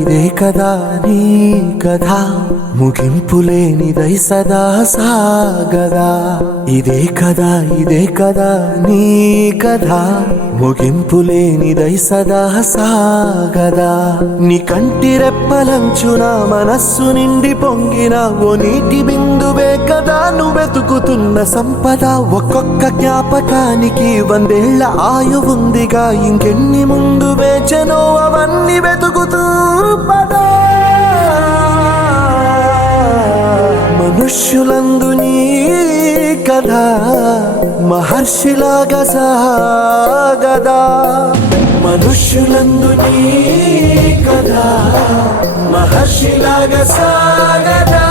ఇదే కదా నీ కథ ముగింపులేనిదై సదా సాగదా. ఇదే కదా నీ కథ ముగింపులేనిదై సదా సాగదా. నీ కంటి రెప్పలంచున మనస్సు నిండి పొంగిన ఓ నీటి బిందువే కదా నువ్వెతుకుతున్న సంపద. ఒక్కొక్క జ్ఞాపకానికి 100 ఏళ్ల ఆయువుందిగా, ఇంకెన్ని ముందు వేచనో అవన్నీ వెతుకుతూ పదా. మనుష్యులందు నీ కథ మహర్షిలాగా సాగదా. మనుష్యులందు నీ కథ మహర్షిలాగా సాగదా.